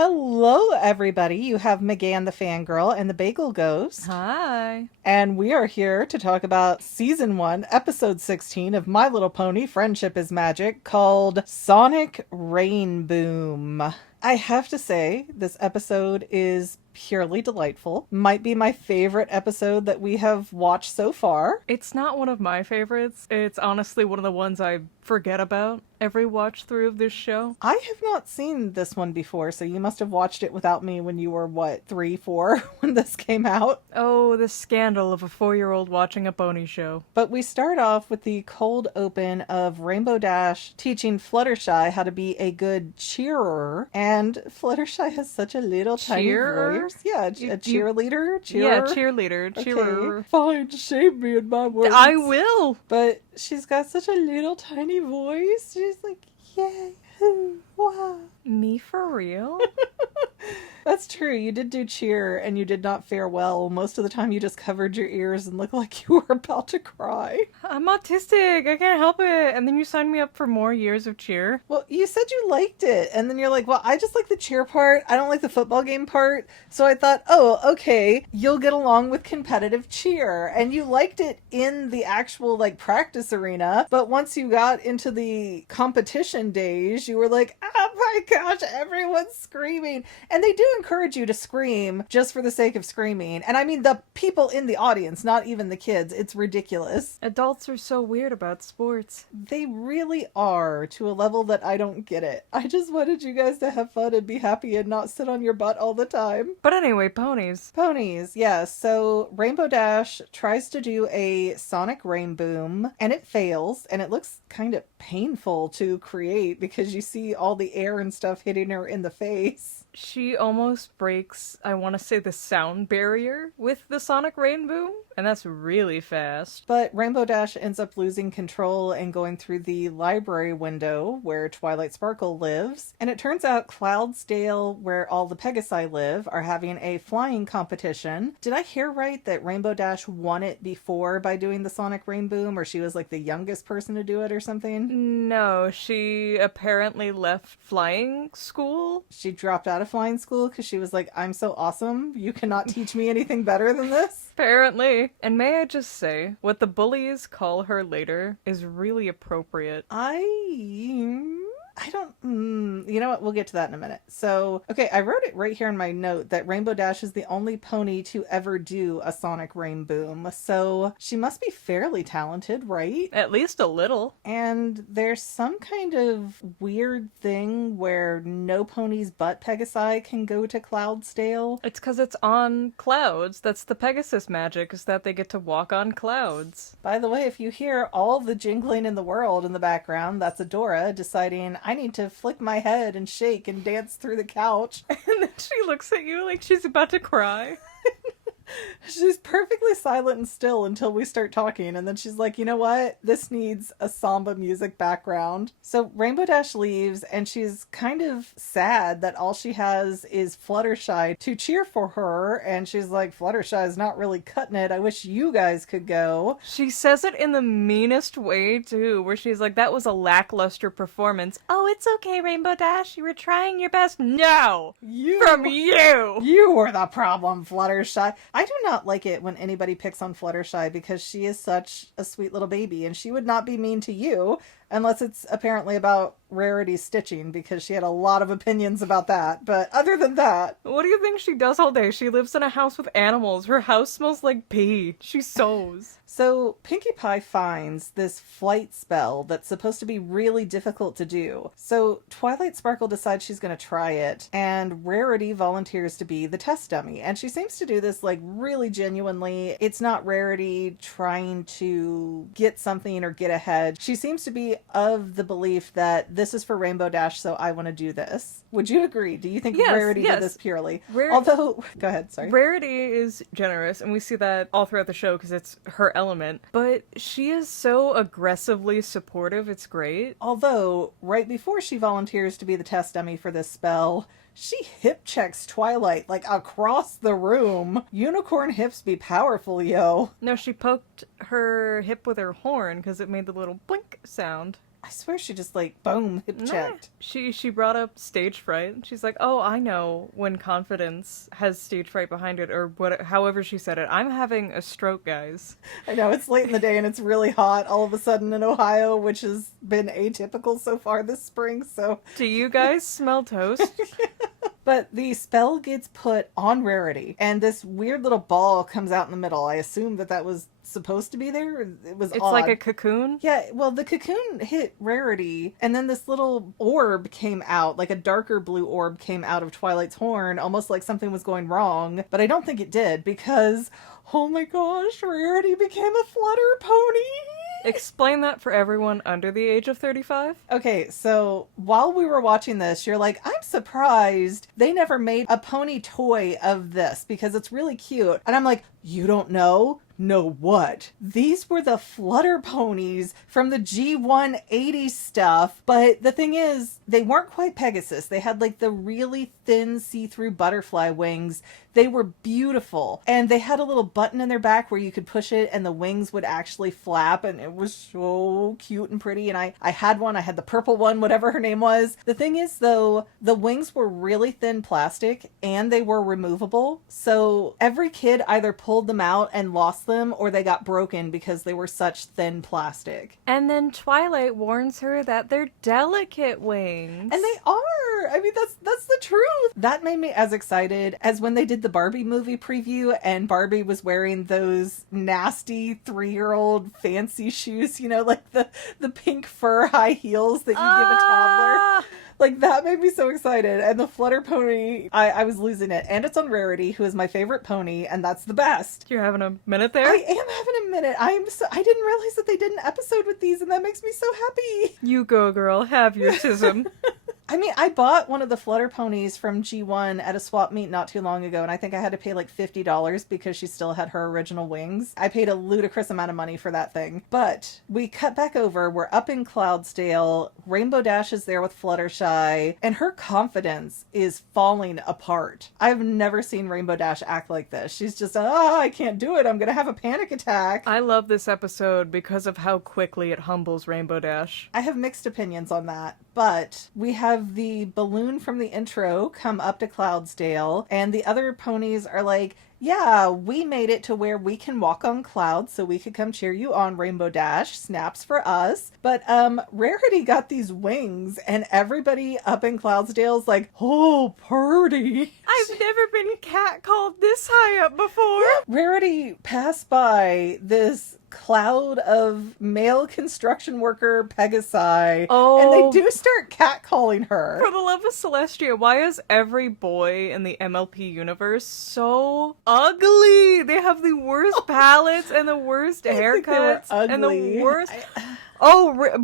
Hello, everybody. You have Megan the Fangirl and the Bagel Ghost. Hi. And we are here to talk about Season 1, Episode 16 of My Little Pony Friendship is Magic, called Sonic Rainboom. I have to say, this episode is purely delightful. Might be my favorite episode that we have watched so far. It's not one of my favorites. It's honestly one of the ones I forget about every watch through of this show. I have not seen this one before, so you must have watched it without me when you were, what, 3, 4 when this came out? Oh, the scandal of a 4-year-old watching a pony show. But we start off with the cold open of Rainbow Dash teaching Fluttershy how to be a good cheerer, and Fluttershy has such a little tiny voice. Yeah, a cheerleader? Yeah, cheerleader. Cheerer. Okay. Fine, shame me in my words. I will! But she's got such a little tiny voice. She's like, yay, hoo, wow. Me for real? That's true. You did do cheer and you did not fare well. Most of the time you just covered your ears and looked like you were about to cry. I'm autistic. I can't help it. And then you signed me up for more years of cheer. Well, you said you liked it. And then you're like, well, I just like the cheer part. I don't like the football game part. So I thought, oh, okay, you'll get along with competitive cheer. And you liked it in the actual like practice arena. But once you got into the competition days, you were like, oh my gosh, everyone's screaming. And they do encourage you to scream just for the sake of screaming. And I mean the people in the audience, not even the kids. It's ridiculous. Adults are so weird about sports. They really are, to a level that I don't get it. I just wanted you guys to have fun and be happy and not sit on your butt all the time. But anyway, ponies. Ponies, yeah. So Rainbow Dash tries to do a Sonic Rainboom and it fails, and it looks kind of painful to create because you see all the air and stuff hitting her in the face. She almost breaks, I want to say, the sound barrier with the Sonic Rainboom, and that's really fast. But Rainbow Dash ends up losing control and going through the library window where Twilight Sparkle lives. And it turns out Cloudsdale, where all the Pegasi live, are having a flying competition. Did I hear right that Rainbow Dash won it before by doing the Sonic Rainboom, or she was like the youngest person to do it or something? No, she apparently left flying school. She dropped out of flying school because she was like, I'm so awesome, you cannot teach me anything better than this. Apparently. And may I just say, what the bullies call her later is really appropriate. I don't, you know what, we'll get to that in a minute. So, okay, I wrote it right here in my note that Rainbow Dash is the only pony to ever do a Sonic Rainboom. So she must be fairly talented, right? At least a little. And there's some kind of weird thing where no ponies but Pegasi can go to Cloudsdale. It's because it's on clouds. That's the Pegasus magic, is that they get to walk on clouds. By the way, if you hear all the jingling in the world in the background, that's Adora deciding, I need to flick my head and shake and dance through the couch. And then she looks at you like she's about to cry. She's perfectly silent and still until we start talking, and then she's like, you know what? This needs a samba music background. So Rainbow Dash leaves, and she's kind of sad that all she has is Fluttershy to cheer for her, and she's like, Fluttershy is not really cutting it. I wish you guys could go. She says it in the meanest way, too, where she's like, that was a lackluster performance. Oh, it's okay, Rainbow Dash. You were trying your best. No! From you! You were the problem, Fluttershy. I do not like it when anybody picks on Fluttershy because she is such a sweet little baby, and she would not be mean to you unless it's apparently about Rarity's stitching, because she had a lot of opinions about that. But other than that... What do you think she does all day? She lives in a house with animals. Her house smells like pee. She sews. So Pinkie Pie finds this flight spell that's supposed to be really difficult to do. So Twilight Sparkle decides she's going to try it, and Rarity volunteers to be the test dummy. And she seems to do this like really genuinely. It's not Rarity trying to get something or get ahead. She seems to be of the belief that this is for Rainbow Dash, so I want to do this. Would you agree? Do you think Rarity did this purely? Although, go ahead, sorry. Rarity is generous, and we see that all throughout the show because it's her element, but she is so aggressively supportive, it's great. Although, right before she volunteers to be the test dummy for this spell, she hip checks Twilight, like, across the room. Unicorn hips be powerful, yo. No, she poked her hip with her horn because it made the little blink sound. I swear she just like, boom, hip checked. She brought up stage fright. She's like, oh, I know when confidence has stage fright behind it, or what, however she said it. I'm having a stroke, guys. I know, it's late in the day and it's really hot all of a sudden in Ohio, which has been atypical so far this spring, so... Do you guys smell toast? But the spell gets put on Rarity, and this weird little ball comes out in the middle. I assume that was supposed to be there. It was It's odd. like a cocoon? Yeah, well, the cocoon hit Rarity, and then this little orb came out, like a darker blue orb came out of Twilight's horn, almost like something was going wrong. But I don't think it did, because, oh my gosh, Rarity became a flutter pony! Explain that for everyone under the age of 35. Okay, so while we were watching this, you're like, I'm surprised they never made a pony toy of this because it's really cute. And I'm like, you don't know? Know what? These were the flutter ponies from the G180 stuff, but the thing is, they weren't quite Pegasus. They had like the really thin see-through butterfly wings. They were beautiful. And they had a little button in their back where you could push it and the wings would actually flap, and it was so cute and pretty. And I had one. I had the purple one, whatever her name was. The thing is, though, the wings were really thin plastic and they were removable. So every kid either pulled them out and lost them, or they got broken because they were such thin plastic. And then Twilight warns her that they're delicate wings. And they are! I mean, that's the truth! That made me as excited as when they did the Barbie movie preview and Barbie was wearing those nasty 3-year-old fancy shoes, you know, like the pink fur high heels that you give a toddler. Like, that made me so excited. And the Flutter Pony, I was losing it. And it's on Rarity, who is my favorite pony, and that's the best. You're having a minute there? I am having a minute. I didn't realize that they did an episode with these, and that makes me so happy. You go, girl. Have your tism. I mean, I bought one of the Flutter Ponies from G1 at a swap meet not too long ago, and I think I had to pay like $50 because she still had her original wings. I paid a ludicrous amount of money for that thing. But we cut back over, we're up in Cloudsdale, Rainbow Dash is there with Fluttershy, and her confidence is falling apart. I've never seen Rainbow Dash act like this. She's just, I can't do it, I'm gonna have a panic attack. I love this episode because of how quickly it humbles Rainbow Dash. I have mixed opinions on that, but we have the balloon from the intro come up to Cloudsdale, and the other ponies are like, yeah, we made it to where we can walk on clouds, so we could come cheer you on, Rainbow Dash. Snaps for us. But Rarity got these wings, and everybody up in Cloudsdale's like, oh, purdy. I've never been catcalled this high up before. Yeah. Rarity passed by this cloud of male construction worker Pegasi. Oh. And they do start catcalling her. For the love of Celestia, why is every boy in the MLP universe so ugly? They have the worst palettes and the worst haircuts and the worst...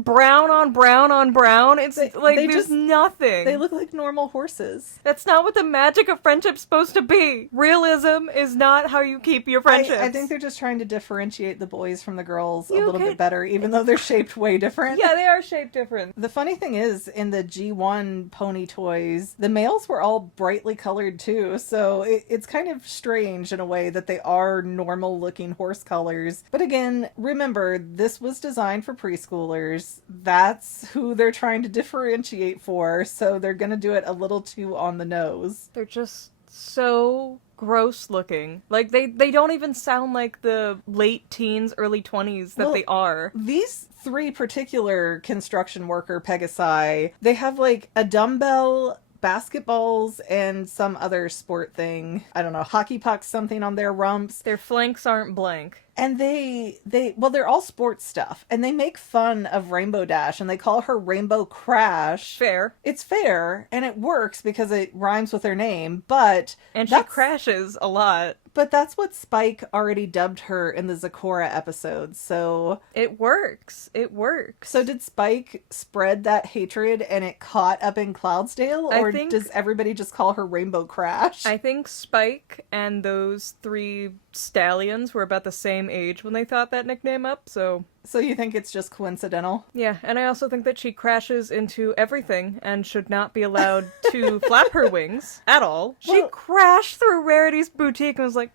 brown on brown on brown. It's there's nothing. They look like normal horses. That's not what the magic of friendship's supposed to be. Realism is not how you keep your friendships. I think they're just trying to differentiate the boys from the girls a little bit better, even though they're shaped way different. Yeah, they are shaped different. The funny thing is, in the G1 pony toys, the males were all brightly colored too, so it's kind of strange in a way that they are normal looking horse colors. But again, remember, this was designed for preschoolers. That's who they're trying to differentiate for, so they're gonna do it a little too on the nose. They're just so gross looking. Like, they don't even sound like the late teens, early 20s that they are. These 3 particular construction worker Pegasi, they have like a dumbbell, basketballs, and some other sport thing. I don't know, hockey pucks, something on their rumps. Their flanks aren't blank. And they're all sports stuff. And they make fun of Rainbow Dash, and they call her Rainbow Crash. Fair. It's fair, and it works because it rhymes with her name, but... And she crashes a lot. But that's what Spike already dubbed her in the Zecora episode, so... It works. It works. So did Spike spread that hatred and it caught up in Cloudsdale? Or does everybody just call her Rainbow Crash? I think Spike and those 3 stallions were about the same age when they thought that nickname up, so... So you think it's just coincidental? Yeah, and I also think that she crashes into everything and should not be allowed to flap her wings at all. She crashed through Rarity's boutique and was like,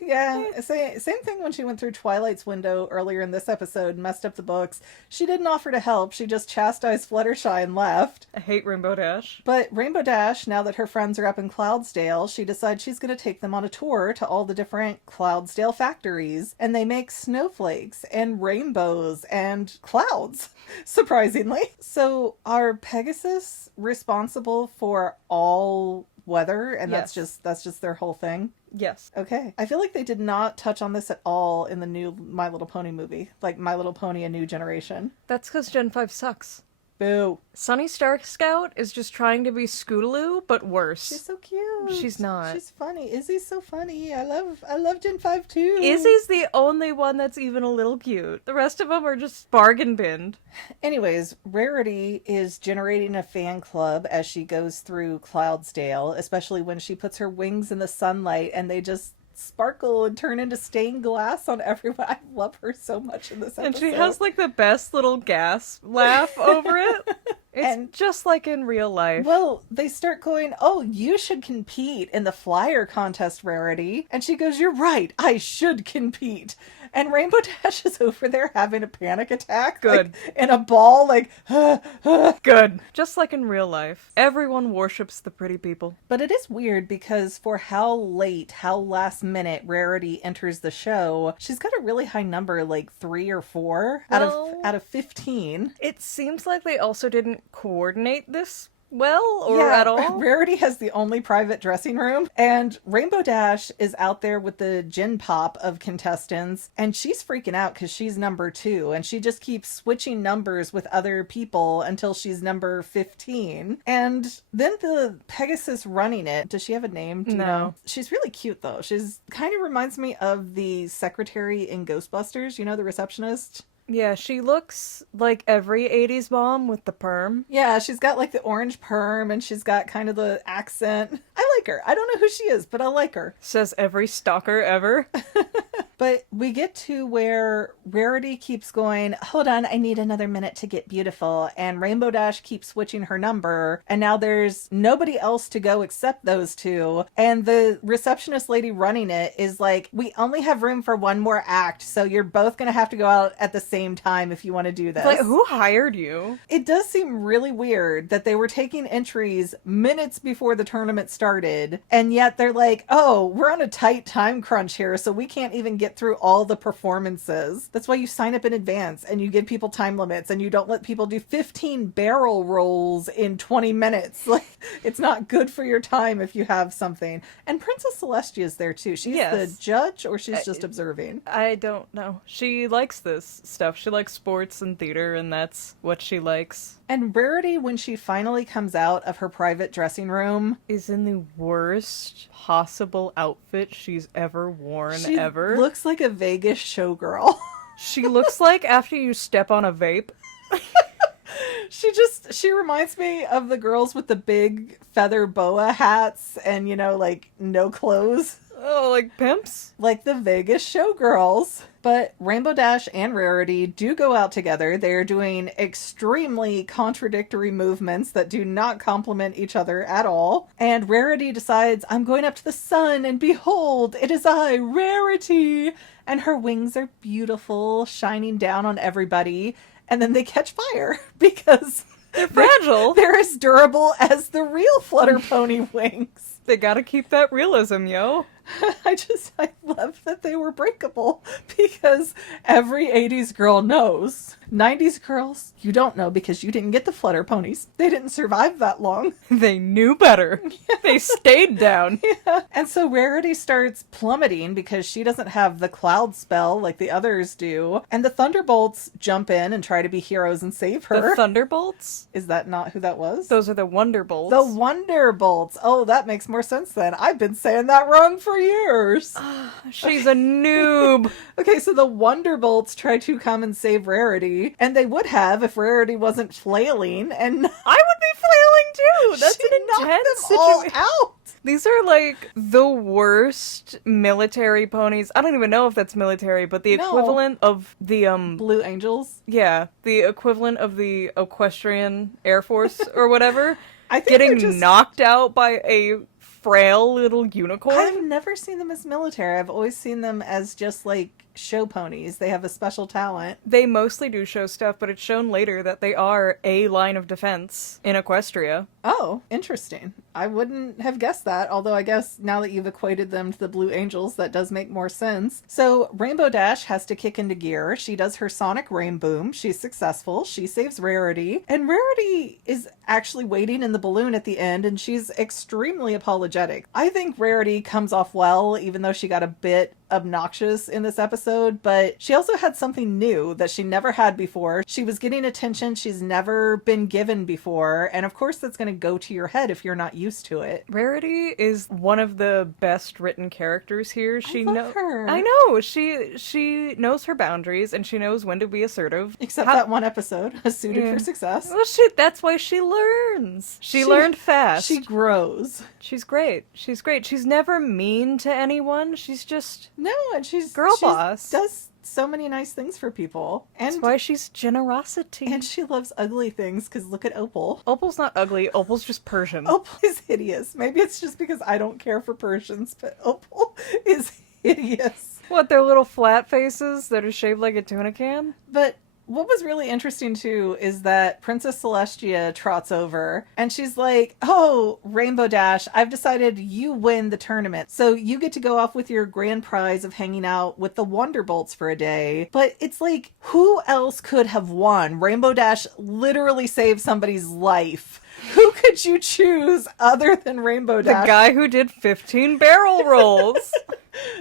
Yeah. Same thing when she went through Twilight's window earlier in this episode, messed up the books. She didn't offer to help. She just chastised Fluttershy and left. I hate Rainbow Dash. But Rainbow Dash, now that her friends are up in Cloudsdale, she decides she's going to take them on a tour to all the different Cloudsdale factories. And they make snowflakes and rainbows and clouds, surprisingly. So are Pegasus responsible for all weather, and Yes. that's just their whole thing? Yes. Okay. I feel like they did not touch on this at all in the new My Little Pony movie, like My Little Pony: A New Generation. That's because Gen 5 sucks. Boo. Sunny Star Scout is just trying to be Scootaloo, but worse. She's so cute. She's not. She's funny. Izzy's so funny. I love Gen 5 too. Izzy's the only one that's even a little cute. The rest of them are just bargain binned. Anyways, Rarity is generating a fan club as she goes through Cloudsdale, especially when she puts her wings in the sunlight and they just sparkle and turn into stained glass on everyone. I love her so much in this episode. And she has like the best little gas laugh over it. It's just like in real life. Well, they start going, oh, you should compete in the flyer contest, Rarity. And she goes, you're right, I should compete. And Rainbow Dash is over there having a panic attack. Good. Like, in a ball, like, Good. Just like in real life. Everyone worships the pretty people. But it is weird because for how last minute Rarity enters the show, she's got a really high number, like 3 or 4 out of 15. It seems like they also didn't coordinate this well or at all. Rarity has the only private dressing room, and Rainbow Dash is out there with the gin pop of contestants, and she's freaking out because she's number 2, and she just keeps switching numbers with other people until she's number 15. And then the Pegasus running it, does she have a name? Do you know? She's really cute though. She's kind of reminds me of the secretary in Ghostbusters, you know, the receptionist. Yeah, she looks like every 80s mom with the perm. Yeah, she's got like the orange perm and she's got kind of the accent. I like her. I don't know who she is, but I like her. Says every stalker ever. But we get to where Rarity keeps going, hold on, I need another minute to get beautiful. And Rainbow Dash keeps switching her number. And now there's nobody else to go except those two. And the receptionist lady running it is like, we only have room for one more act. So you're both going to have to go out at the same time if you want to do this. Like, who hired you? It does seem really weird that they were taking entries minutes before the tournament started. And yet they're like, oh, we're on a tight time crunch here. So we can't even get through all the performances. That's why you sign up in advance and you give people time limits and you don't let people do 15 barrel rolls in 20 minutes. Like, it's not good for your time if you have something. And Princess Celestia is there too. She's the judge, or she's just observing? I don't know. She likes this stuff. She likes sports and theater, and that's what she likes. And Rarity, when she finally comes out of her private dressing room, is in the worst possible outfit she's ever worn, ever. Looks like a Vegas showgirl. She looks like after you step on a vape. She reminds me of the girls with the big feather boa hats and, you know, like no clothes. Oh, like pimps? Like the Vegas showgirls. But Rainbow Dash and Rarity do go out together. They are doing extremely contradictory movements that do not complement each other at all. And Rarity decides, I'm going up to the sun, and behold, it is I, Rarity! And her wings are beautiful, shining down on everybody. And then they catch fire because they're fragile. They're as durable as the real Flutter Pony wings. They gotta keep that realism, yo. I love that they were breakable because every 80s girl knows. 90s girls, you don't know because you didn't get the Flutter Ponies. They didn't survive that long. They knew better. Yeah. They stayed down. Yeah. And so Rarity starts plummeting because she doesn't have the cloud spell like the others do. And the Thunderbolts jump in and try to be heroes and save her. The Thunderbolts? Is that not who that was? Those are the Wonderbolts. The Wonderbolts. Oh, that makes more sense then. I've been saying that wrong for years. She's a noob. Okay, so the Wonderbolts try to come and save Rarity, and they would have if Rarity wasn't flailing, and I would be flailing too. That's an intense situation. Out. These are like the worst military ponies. I don't even know if that's military, but the equivalent of the Blue Angels. Yeah, the equivalent of the Equestrian Air Force or whatever. I think getting knocked out by a frail little unicorn. I've never seen them as military. I've always seen them as just like show ponies. They have a special talent. They mostly do show stuff, but it's shown later that they are a line of defense in Equestria. Oh, interesting. I wouldn't have guessed that, although I guess now that you've equated them to the Blue Angels, that does make more sense. So Rainbow Dash has to kick into gear. She does her sonic Rainboom. She's successful. She saves Rarity. And Rarity is actually waiting in the balloon at the end, and she's extremely apologetic. I think Rarity comes off well, even though she got a bit obnoxious in this episode, but she also had something new that she never had before. She was getting attention she's never been given before, and of course that's going to go to your head if you're not used to it. Rarity is one of the best written characters here. I love her. I know. She knows her boundaries and she knows when to be assertive. Except that one episode, Suited for Success. Well, that's why she learns. She learned fast. She grows. She's great. She's great. She's never mean to anyone. She's just no, and she's boss. Does so many nice things for people. And that's why she's generosity. And she loves ugly things, because look at Opal. Opal's not ugly. Opal's just Persian. Opal is hideous. Maybe it's just because I don't care for Persians, but Opal is hideous. What, their little flat faces that are shaped like a tuna can? But what was really interesting, too, is that Princess Celestia trots over, and she's like, oh, Rainbow Dash, I've decided you win the tournament, so you get to go off with your grand prize of hanging out with the Wonderbolts for a day. But it's like, who else could have won? Rainbow Dash literally saved somebody's life. Who could you choose other than Rainbow Dash? The guy who did 15 barrel rolls.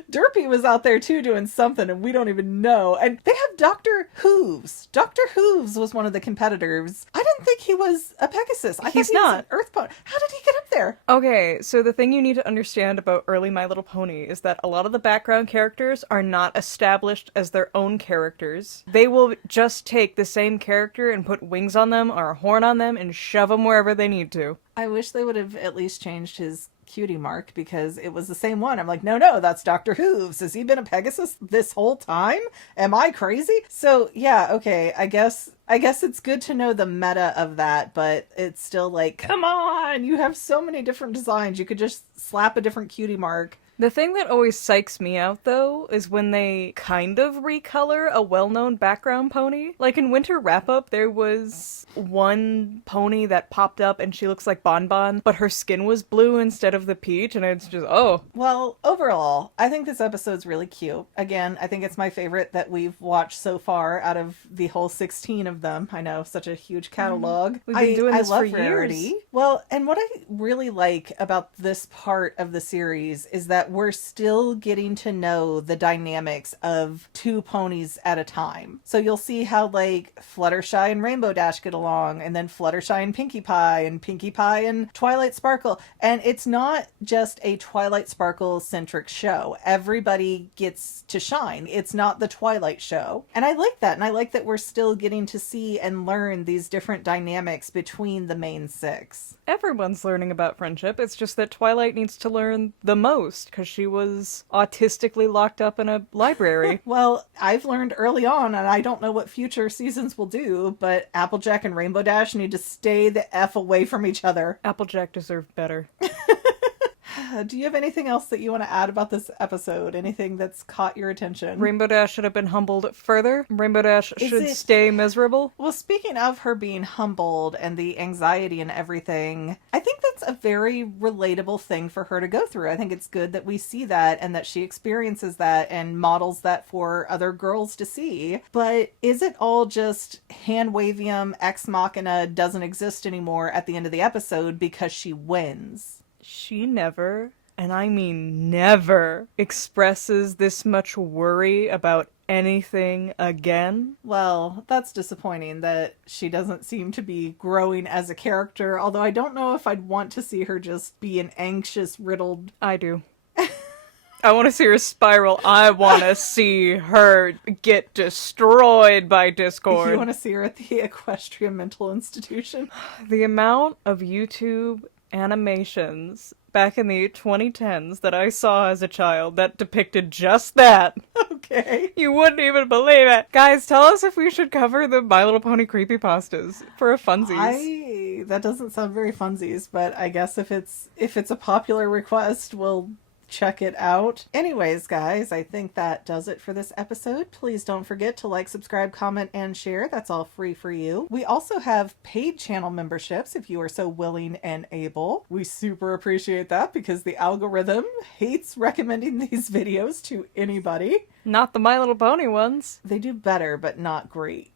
Derpy was out there too doing something and we don't even know. And they have Dr. Hooves. Dr. Hooves was one of the competitors. I didn't think he was a Pegasus. He's not. Was an Earth Pony. How did he get up there? Okay, so the thing you need to understand about early My Little Pony is that a lot of the background characters are not established as their own characters. They will just take the same character and put wings on them or a horn on them and shove them wherever they need to. I wish they would have at least changed his cutie mark, because it was the same one. I'm like, no, that's Dr. Hooves. Has he been a Pegasus this whole time? Am I crazy? So yeah, okay, I guess it's good to know the meta of that, but it's still like, come on, you have so many different designs. You could just slap a different cutie mark. The thing that always psychs me out, though, is when they kind of recolor a well-known background pony. Like in Winter Wrap-Up, there was one pony that popped up and she looks like Bon Bon, but her skin was blue instead of the peach, and it's just, oh. Well, overall, I think this episode's really cute. Again, I think it's my favorite that we've watched so far out of the whole 16 of them. I know, such a huge catalog. We've been doing this for Rarity. years. Well, and what I really like about this part of the series is that we're still getting to know the dynamics of two ponies at a time. So you'll see how like Fluttershy and Rainbow Dash get along, and then Fluttershy and Pinkie Pie and Twilight Sparkle. And it's not just a Twilight Sparkle centric show. Everybody gets to shine. It's not the Twilight show. And I like that. And I like that we're still getting to see and learn these different dynamics between the main six. Everyone's learning about friendship. It's just that Twilight needs to learn the most because she was autistically locked up in a library. Well, I've learned early on, and I don't know what future seasons will do, but Applejack and Rainbow Dash need to stay the F away from each other. Applejack deserved better. Do you have anything else that you want to add about this episode? Anything that's caught your attention? Rainbow Dash should have been humbled further. Rainbow Dash should stay miserable. Well, speaking of her being humbled and the anxiety and everything, I think that's a very relatable thing for her to go through. I think it's good that we see that and that she experiences that and models that for other girls to see. But is it all just hand-wavium, ex machina, doesn't exist anymore at the end of the episode because she wins? She never, and I mean never, expresses this much worry about anything again. Well, that's disappointing that she doesn't seem to be growing as a character, although I don't know if I'd want to see her just be an anxious, riddled... I do. I want to see her spiral. I want to see her get destroyed by Discord. You want to see her at the Equestrian Mental Institution? The amount of YouTube animations back in the 2010s that I saw as a child that depicted just that. Okay. You wouldn't even believe it. Guys, tell us if we should cover the My Little Pony creepypastas for a funsies. I That doesn't sound very funsies, but I guess if it's a popular request, we'll check it out. Anyways, guys, I think that does it for this episode. Please don't forget to like, subscribe, comment, and share. That's all free for you. We also have paid channel memberships if you are so willing and able. We super appreciate that because the algorithm hates recommending these videos to anybody. Not the My Little Pony ones. They do better, but not great.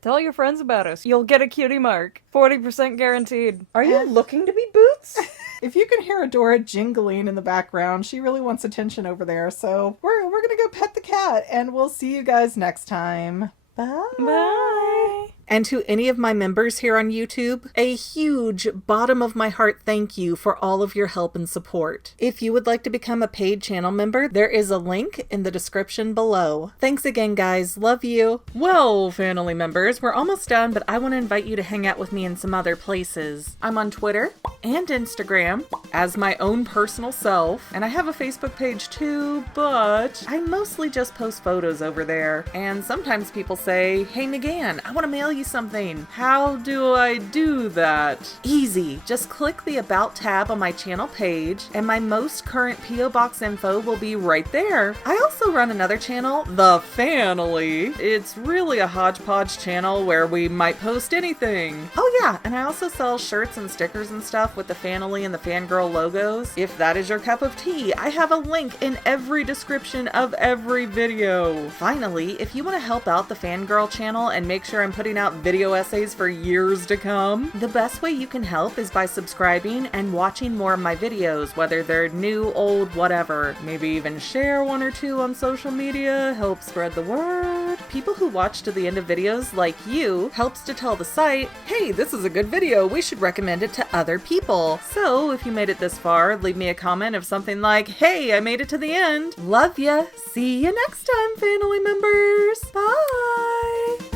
Tell your friends about us. You'll get a cutie mark. 40% guaranteed. Are you looking to be Boots? If you can hear Adora jingling in the background, she really wants attention over there. So we're gonna go pet the cat, and we'll see you guys next time. Bye. Bye. And to any of my members here on YouTube, a huge bottom of my heart thank you for all of your help and support. If you would like to become a paid channel member, there is a link in the description below. Thanks again, guys. Love you. Well, family members, we're almost done, but I want to invite you to hang out with me in some other places. I'm on Twitter and Instagram as my own personal self, and I have a Facebook page too, but I mostly just post photos over there. And sometimes people say, "Hey, McGann, I want to mail you something." How do I do that? Easy. Just click the About tab on my channel page, and my most current P.O. Box info will be right there. I also run another channel, The Family. It's really a hodgepodge channel where we might post anything. Oh yeah, and I also sell shirts and stickers and stuff with the Family and the Fangirl logos. If that is your cup of tea, I have a link in every description of every video. Finally, if you want to help out the Fangirl channel and make sure I'm putting out video essays for years to come, the best way you can help is by subscribing and watching more of my videos, whether they're new, old, whatever. Maybe even share one or two on social media, help spread the word. People who watch to the end of videos, like you, helps to tell the site, hey, this is a good video, we should recommend it to other people. So if you made it this far, leave me a comment of something like, hey, I made it to the end. Love ya. See you next time, family members. Bye.